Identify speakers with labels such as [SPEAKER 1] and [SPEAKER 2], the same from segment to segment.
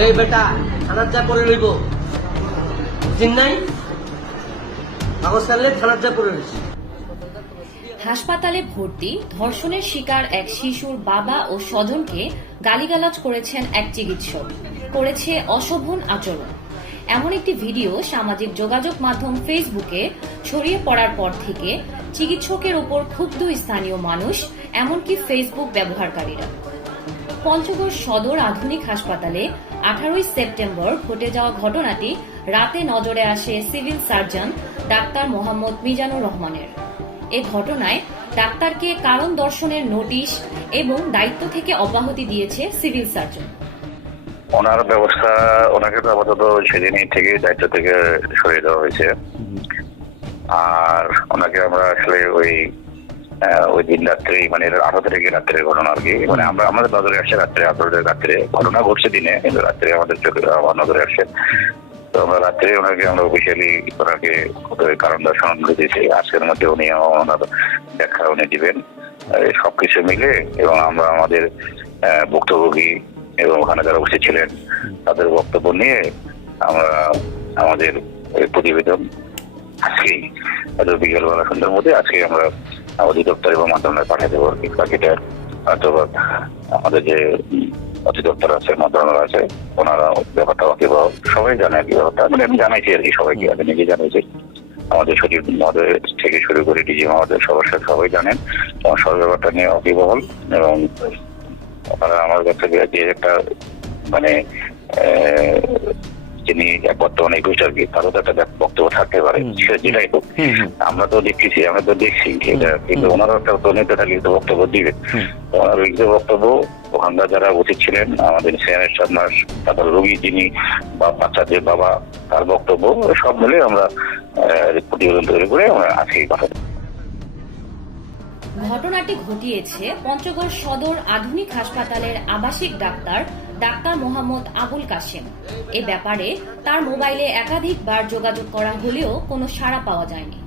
[SPEAKER 1] এই বেটা থানার যা পরে লইব চিন নাই? কাগজ থানার যা পরে লইছি
[SPEAKER 2] হাসপাতালে ভর্তি, ধর্ষণের শিকার এক শিশুর বাবা ও স্বজনকে গালিগালাজ করেছেন এক চিকিৎসক। করেছে অশোভন আচরণ। এমন একটি ভিডিও সামাজিক যোগাযোগ মাধ্যম ফেসবুকে ছড়িয়ে পড়ার পর থেকে চিকিৎসকের ওপর ক্ষুব্ধ স্থানীয় মানুষ, এমনকি ফেসবুক ব্যবহারকারীরা। পঞ্চগড় সদর আধুনিক হাসপাতালে আঠারোই সেপ্টেম্বর ঘটে যাওয়া ঘটনাটি রাতে নজরে আসে civil surgeon doctor Mohammad Mizanur রহমানের। এ ঘটনায় ডাক্তারকে কারণ দর্শনের নোটিশ এবং দায়িত্ব থেকে অব্যাহতি দিয়েছে সিভিল সার্জন।
[SPEAKER 3] ওনার ব্যবস্থা ওনাকে তো আপাতত সেদিনই থেকে দায়িত্ব থেকে সরিয়ে দেওয়া হয়েছে। আর ওনাকে আমরা আসলে ওই ওই দিন রাত্রে মানে আঠারো তারিখে রাত্রের ঘটনা আর কি। মানে আমরা আমাদের নজরে আসছে রাত্রে, আঠারো রাত্রে। ঘটনা ঘটছে দিনে, কিন্তু রাত্রে আমাদের চোখে আমার নজরে আসছে। তো আমরা রাত্রে ওনাকে, আমরা অফিসিয়ালি ওনাকে কারণ দর্শন দিয়েছি। আজকের মধ্যে উনি ওনার ব্যাখ্যা উনি দিবেন। সবকিছু মিলে এবং আমরা আমাদের ভুক্তভোগী এবং ওখানে যারা উপস্থিত ছিলেন, তাদের বক্তব্য নিয়ে আমরা আমাদের প্রতিবেদন আজকেই বিকেলবেলা সন্ধ্যার মধ্যে আজকে আমরা অধিদপ্তর এবং মন্ত্রণালয়ে পাঠিয়ে দেবো আর কি। বাকিটা অথবা আমাদের যে অধিদপ্তর আছে মন্ত্রণালয় আছে, ওনারা ব্যাপারটা কিংবা সবাই জানে আর কি ব্যাপারটা। মানে আমি জানাইছি আর কি সবাইকে, আমি নিজে জানাইছি। আমাদের সচিব মহোদয় থেকে শুরু করে ডিজি মহোদয় সবার সাথে সবাই জানেন। এবং সব ব্যাপারটা নিয়ে অকিবহল এবং আমার কাছে যে একটা মানে যিনি বর্তমানে আর কি তারও তো একটা বক্তব্য থাকতে পারে যেটাই হোক আমরা তো দেখতেছি আমরা তো দেখছি এটা কিন্তু ওনারও একটা তো নেতাটা লিখিত বক্তব্য দিবে ওনার লিখিত বক্তব্য ওখানকার যারা উচিত ছিলেন আমাদের সিনিয়র সামনার তারপর রোগী যিনি বা বাচ্চাদের বাবা তার বক্তব্য সব মিলে আমরা প্রতিবেদন তৈরি করে আমরা আজকেই পাঠাবো
[SPEAKER 2] ঘটনাটি ঘটিয়েছে পঞ্চগড় সদর আধুনিক হাসপাতালের আবাসিক ডাক্তার ডাক্তার মোহাম্মদ আবুল কাশেম। এ ব্যাপারে তার মোবাইলে একাধিকবার যোগাযোগ করা হলেও কোনো সাড়া পাওয়া যায়নি।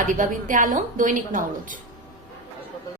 [SPEAKER 2] আদিবা বিনতে আলম, দৈনিক নওরোজ।